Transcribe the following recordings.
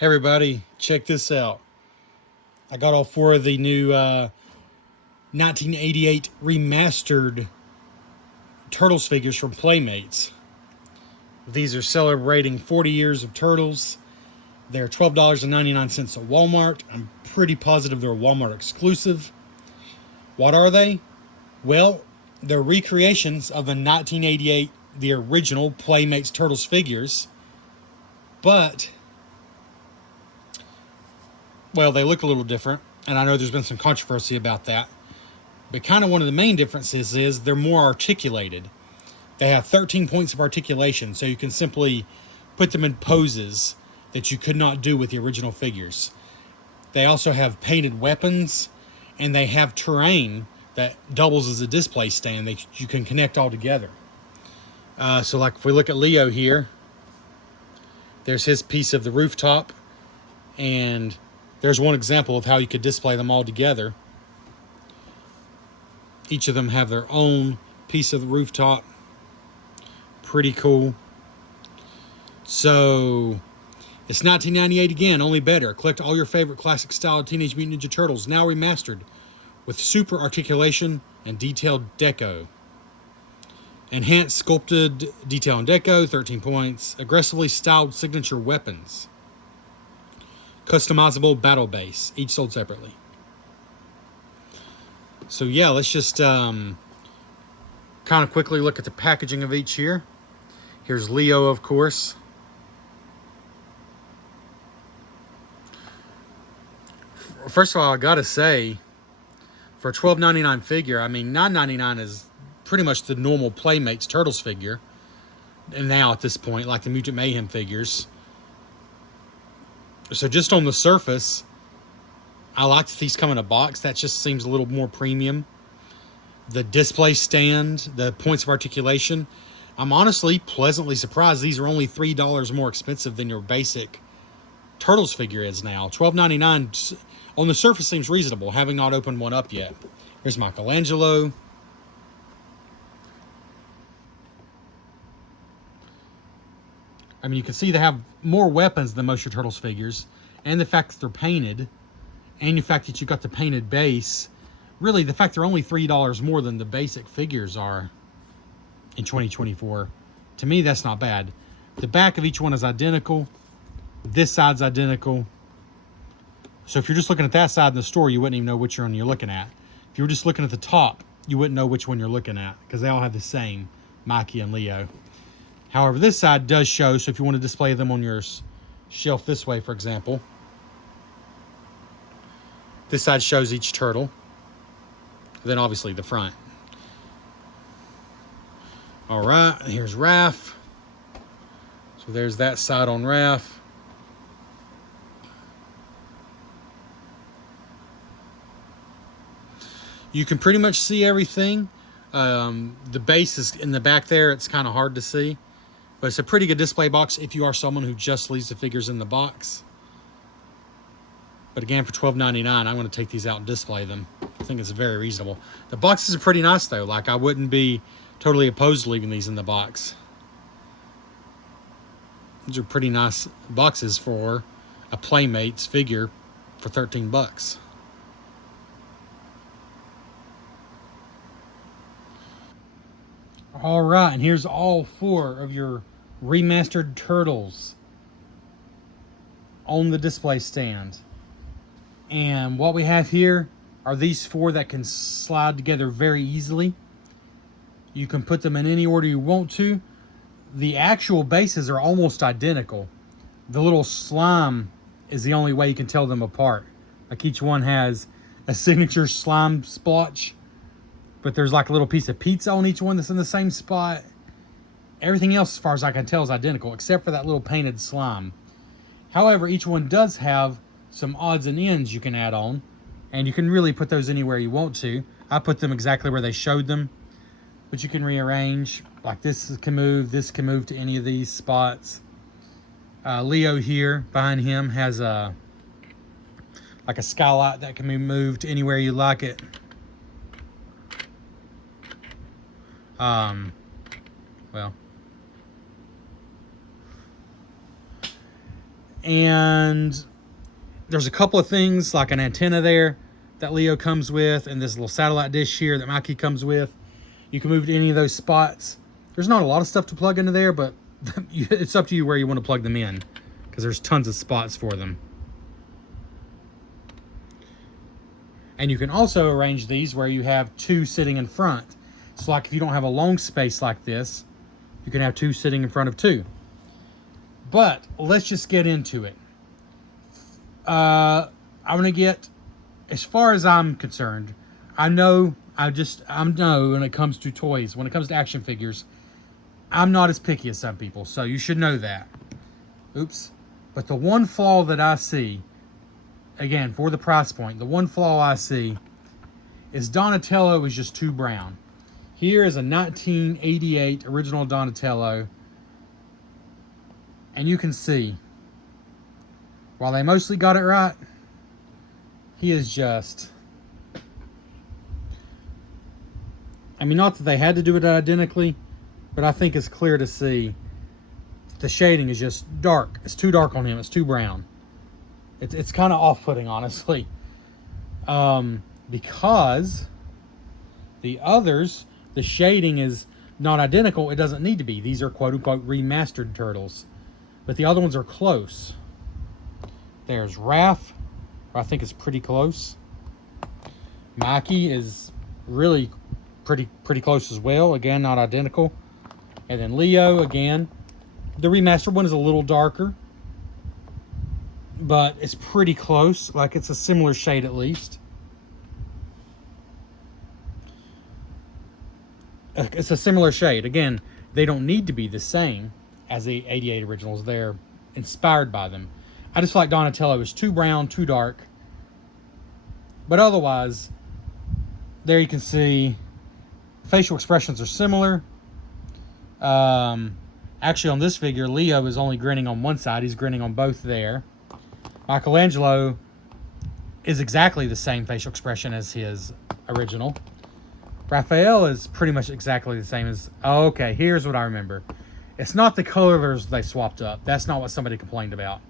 Hey everybody, check this out. I got all four of the new 1988 remastered Turtles figures from Playmates. These are celebrating 40 years of Turtles. They're $12.99 at Walmart. I'm pretty positive they're a Walmart exclusive. What are they? Well, they're recreations of the 1988, the original Playmates Turtles figures. But well, they look a little different, and I know there's been some controversy about that. But kind of one of the main differences is they're more articulated. They have 13 points of articulation, so you can simply put them in poses that you could not do with the original figures. They also have painted weapons, and they have terrain that doubles as a display stand that you can connect all together. So like if we look at Leo here, there's his piece of the rooftop, and there's one example of how you could display them all together. Each of them have their own piece of the rooftop. Pretty cool. So, it's 1998 again, only better. Collect all your favorite classic style Teenage Mutant Ninja Turtles, now remastered, with super articulation and detailed deco. Enhanced sculpted detail and deco, 13 points. Aggressively styled signature weapons. Customizable battle base, each sold separately. So yeah, let's just kind of quickly look at the packaging of each here. Here's Leo, of course. First of all, I gotta say, for a $12.99 figure, I mean, $9.99 is pretty much the normal Playmates Turtles figure. And now at this point, like the Mutant Mayhem figures. So just on the surface, I like that these come in a box. That just seems a little more premium. The display stand, the points of articulation. I'm honestly pleasantly surprised these are only $3 more expensive than your basic Turtles figure is now. $12.99 on the surface seems reasonable, having not opened one up yet. Here's Michelangelo. I mean, you can see they have more weapons than most of your Turtles figures, and the fact that they're painted, and the fact that you got the painted base. Really, the fact they're only $3 more than the basic figures are in 2024. To me, that's not bad. The back of each one is identical. This side's identical. So if you're just looking at that side in the store, you wouldn't even know which one you're looking at. If you were just looking at the top, you wouldn't know which one you're looking at, because they all have the same, Mikey and Leo. However, this side does show, so if you want to display them on your shelf this way, for example, this side shows each turtle. Then obviously the front. All right, here's Raph. So there's that side on Raph. You can pretty much see everything. The base is in the back there. It's kind of hard to see. But it's a pretty good display box if you are someone who just leaves the figures in the box. But again, for $12.99, I'm going to take these out and display them. I think it's very reasonable. The boxes are pretty nice, though. Like, I wouldn't be totally opposed to leaving these in the box. These are pretty nice boxes for a Playmates figure for 13 bucks. All right, and here's all four of your remastered Turtles on the display stand. And what we have here are these four that can slide together very easily. You can put them in any order you want to. The actual bases are almost identical. The little slime is the only way you can tell them apart. Like each one has a signature slime splotch, but there's like a little piece of pizza on each one that's in the same spot. Everything else, as far as I can tell, is identical, except for that little painted slime. However, each one does have some odds and ends you can add on, and you can really put those anywhere you want to. I put them exactly where they showed them, but you can rearrange. Like this can move to any of these spots. Leo here, behind him, has like a skylight that can be moved anywhere you like it. Well, And there's a couple of things like an antenna there that Leo comes with, and this little satellite dish here that Mikey comes with. You can move to any of those spots. There's not a lot of stuff to plug into there, but it's up to you where you want to plug them in, because there's tons of spots for them. And you can also arrange these where you have two sitting in front. So like if you don't have a long space like this, you can have two sitting in front of two. But let's just get into it. I'm going to get, as far as I'm concerned, I know when it comes to toys, when it comes to action figures, I'm not as picky as some people, so you should know that. Oops. But the one flaw that I see, again, for the price point, the one flaw I see is Donatello is just too brown. Here is a 1988 original Donatello, and you can see, while they mostly got it right, he is just... I mean, not that they had to do it identically, but I think it's clear to see the shading is just dark. It's too dark on him. It's too brown. It's kind of off-putting, honestly. Because the others, the shading is not identical. It doesn't need to be. These are quote-unquote remastered turtles. But the other ones are close. There's Raph, who I think is pretty close. Mikey is really pretty close as well. Again, not identical. And then Leo, again. The remastered one is a little darker, but it's pretty close. Like, it's a similar shade at least. It's a similar shade. Again, they don't need to be the same as the 88 originals. They're inspired by them. I just feel like Donatello is too brown, too dark. But otherwise, there you can see facial expressions are similar. Actually, on this figure, Leo is only grinning on one side. He's grinning on both there. Michelangelo is exactly the same facial expression as his original. Raphael is pretty much exactly the same as... Oh, okay, here's what I remember. It's not the colors they swapped up. That's not what somebody complained about.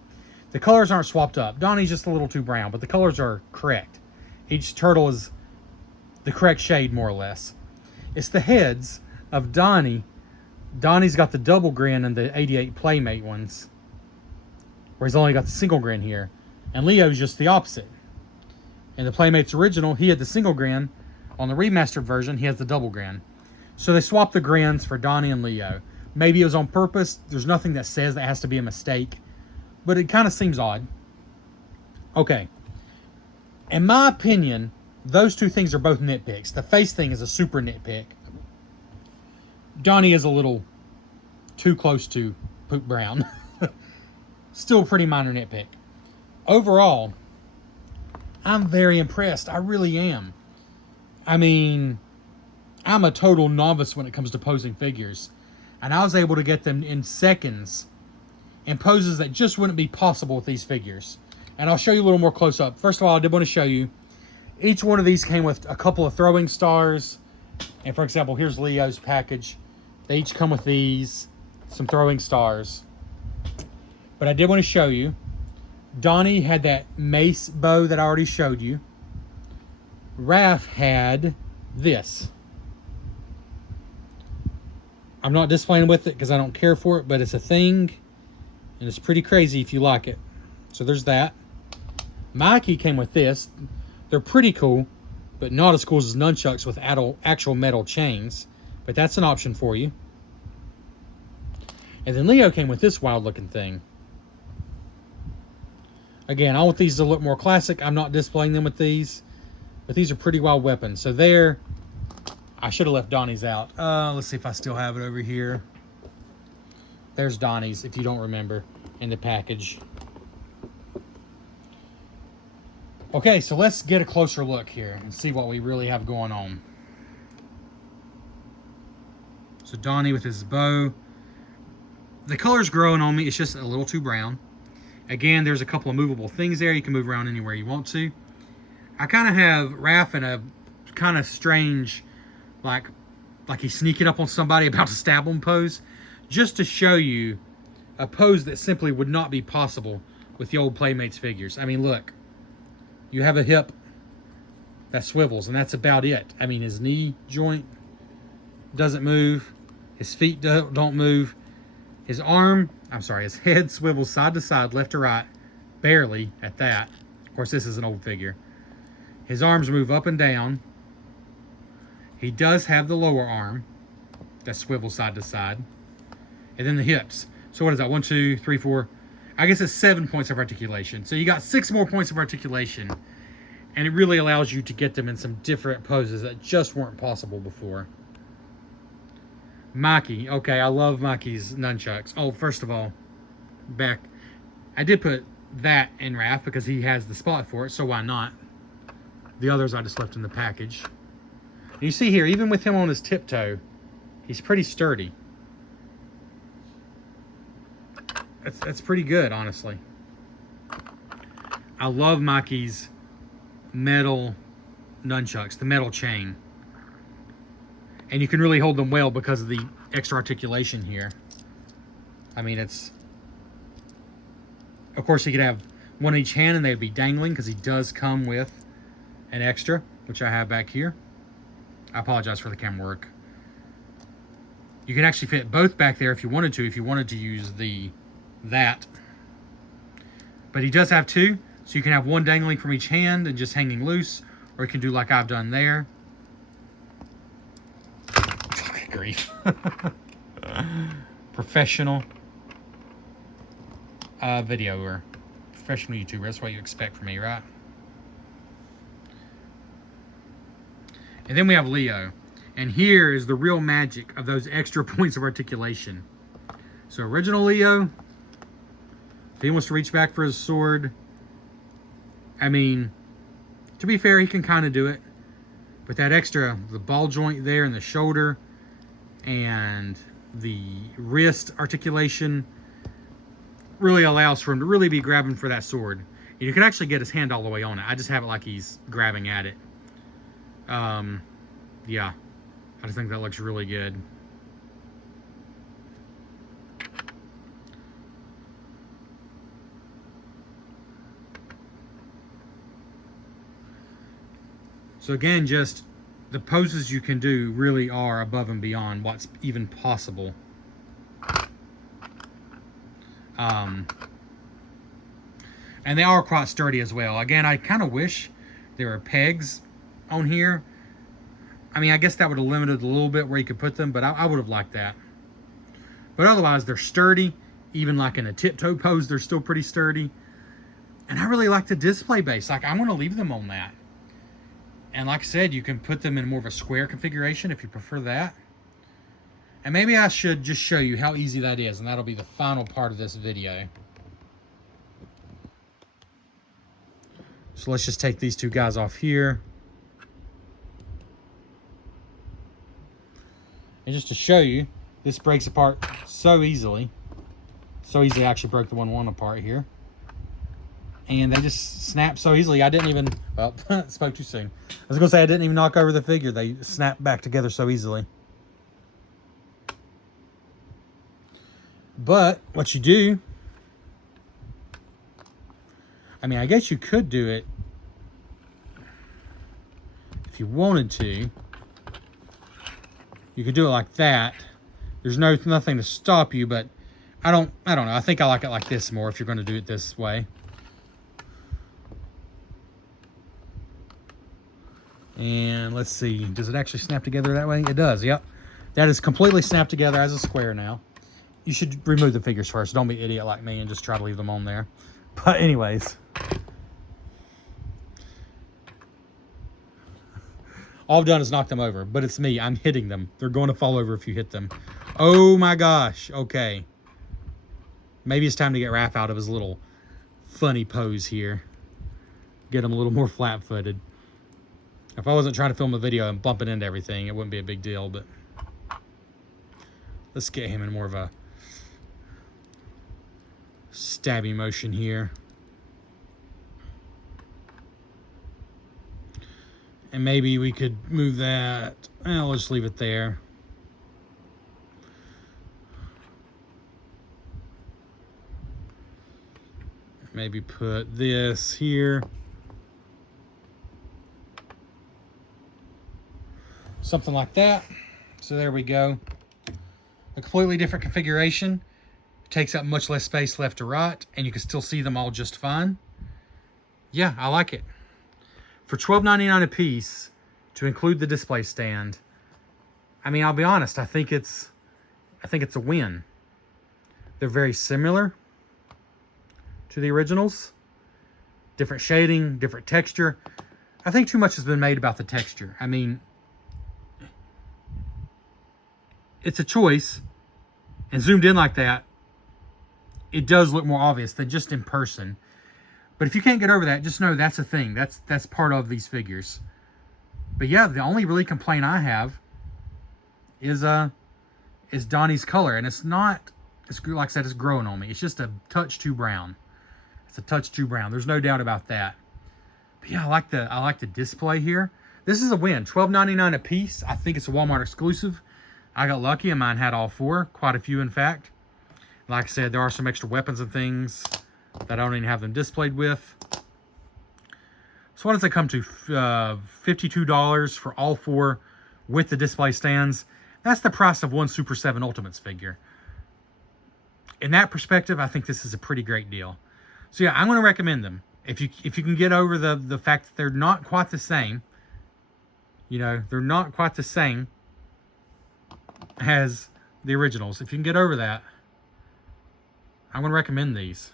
The colors aren't swapped up. Donnie's just a little too brown, but the colors are correct. Each turtle is the correct shade, more or less. It's the heads of Donnie. Donnie's got the double grin in the 88 Playmate ones, where he's only got the single grin here. And Leo's just the opposite. In the Playmates original, he had the single grin. On the remastered version, he has the double grin. So they swapped the grins for Donnie and Leo. Maybe it was on purpose. There's nothing that says that has to be a mistake. But it kind of seems odd. Okay. In my opinion, those two things are both nitpicks. The face thing is a super nitpick. Donnie is a little too close to poop brown. Still a pretty minor nitpick. Overall, I'm very impressed. I really am. I mean, I'm a total novice when it comes to posing figures. And I was able to get them in seconds in poses that just wouldn't be possible with these figures. And I'll show you a little more close up. First of all, I did want to show you, each one of these came with a couple of throwing stars. And for example, here's Leo's package. They each come with these, some throwing stars. But I did want to show you, Donnie had that mace bow that I already showed you. Raph had this. I'm not displaying with it because I don't care for it, but it's a thing. And it's pretty crazy if you like it. So there's that. Mikey came with this. They're pretty cool, but not as cool as nunchucks with actual metal chains. But that's an option for you. And then Leo came with this wild looking thing. Again, I want these to look more classic. I'm not displaying them with these. But these are pretty wild weapons. So there, I should have left Donnie's out. Let's see if I still have it over here. There's Donnie's, if you don't remember, in the package. Okay, so let's get a closer look here and see what we really have going on. So Donnie with his bow. The color's growing on me. It's just a little too brown. Again, there's a couple of movable things there. You can move around anywhere you want to. I kind of have Raph in a kind of strange, like he's sneaking up on somebody about to stab him pose, just to show you a pose that simply would not be possible with the old Playmates figures. I mean, look, you have a hip that swivels, and that's about it. I mean, his knee joint doesn't move. His feet don't move. His head swivels side to side, left to right, barely at that. Of course, this is an old figure. His arms move up and down. He does have the lower arm that swivels side to side. And then the hips. So what is that? 1, 2, 3, 4. I guess it's 7 points of articulation. So you got 6 more points of articulation. And it really allows you to get them in some different poses that just weren't possible before. Maki. Okay, I love Maki's nunchucks. Oh, first of all, back. I did put that in Raph because he has the spot for it, so why not? The others I just left in the package. And you see here, even with him on his tiptoe, he's pretty sturdy. That's pretty good, honestly. I love Maki's metal nunchucks, the metal chain. And you can really hold them well because of the extra articulation here. I mean, it's... Of course, he could have one in each hand and they'd be dangling because he does come with an extra, which I have back here. I apologize for the camera work. You can actually fit both back there if you wanted to use that. But he does have two, so you can have one dangling from each hand and just hanging loose, or you can do like I've done there. Good grief. Professional videoer. Professional YouTuber. That's what you expect from me, right? And then we have Leo. And here is the real magic of those extra points of articulation. So original Leo, if he wants to reach back for his sword, I mean, to be fair, he can kind of do it. But that extra, the ball joint there and the shoulder and the wrist articulation really allows for him to really be grabbing for that sword. You can actually get his hand all the way on it. I just have it like he's grabbing at it. Yeah, I just think that looks really good. So again, just the poses you can do really are above and beyond what's even possible. And they are quite sturdy as well. Again, I kind of wish there were pegs on here. I mean, I guess that would have limited a little bit where you could put them, but I would have liked that. But otherwise, they're sturdy. Even like in a tiptoe pose, they're still pretty sturdy. And I really like the display base. Like, I'm going to leave them on that. And like I said, you can put them in more of a square configuration if you prefer that. And maybe I should just show you how easy that is, and that'll be the final part of this video. So let's just take these two guys off here. And just to show you, this breaks apart so easily. So easily I actually broke the one apart here. And they just snap so easily. I didn't even, well, spoke too soon. I was going to say I didn't even knock over the figure. They snap back together so easily. But what you do, I mean, I guess you could do it if you wanted to. You could do it like that. There's nothing to stop you, but I don't know. I think I like it like this more if you're going to do it this way. And let's see, does it actually snap together that way? It does, yep. That is completely snapped together as a square now. You should remove the figures first. Don't be an idiot like me and just try to leave them on there. But anyways. All I've done is knock them over, but it's me. I'm hitting them. They're going to fall over if you hit them. Oh my gosh, okay. Maybe it's time to get Raph out of his little funny pose here. Get him a little more flat-footed. If I wasn't trying to film a video and bumping into everything, it wouldn't be a big deal, but let's get him in more of a stabby motion here. And maybe we could move that. I'll just leave it there. maybe put this here. Something like that. So there we go. A completely different configuration. Takes up much less space left to right, and you can still see them all just fine. Yeah, I like it. For $12.99 a piece, to include the display stand, I mean, I'll be honest, I think it's a win. They're very similar to the originals. Different shading, different texture. I think too much has been made about the texture. I mean, it's a choice, and zoomed in like that, it does look more obvious than just in person. But if you can't get over that, just know that's a thing. That's part of these figures. But yeah, the only really complaint I have is Donnie's color, and it's not. It's like I said, it's growing on me. It's just a touch too brown. It's a touch too brown. There's no doubt about that. But yeah, I like the display here. This is a win. $12.99 a piece. I think it's a Walmart exclusive. I got lucky and mine had all four. Quite a few, in fact. Like I said, there are some extra weapons and things that I don't even have them displayed with. So what does it come to? $52 for all four with the display stands. That's the price of one Super 7 Ultimates figure. In that perspective, I think this is a pretty great deal. So yeah, I'm going to recommend them. If you can get over the fact that they're not quite the same, you know, they're not quite the same as the originals. If you can get over that, I'm going to recommend these.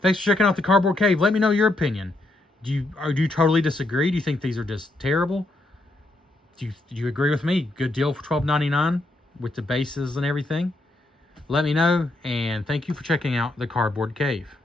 Thanks for checking out the Cardboard Cave. Let me know your opinion. Do you totally disagree? Do you think these are just terrible? Do you agree with me? Good deal for $12.99 with the bases and everything? Let me know, and thank you for checking out the Cardboard Cave.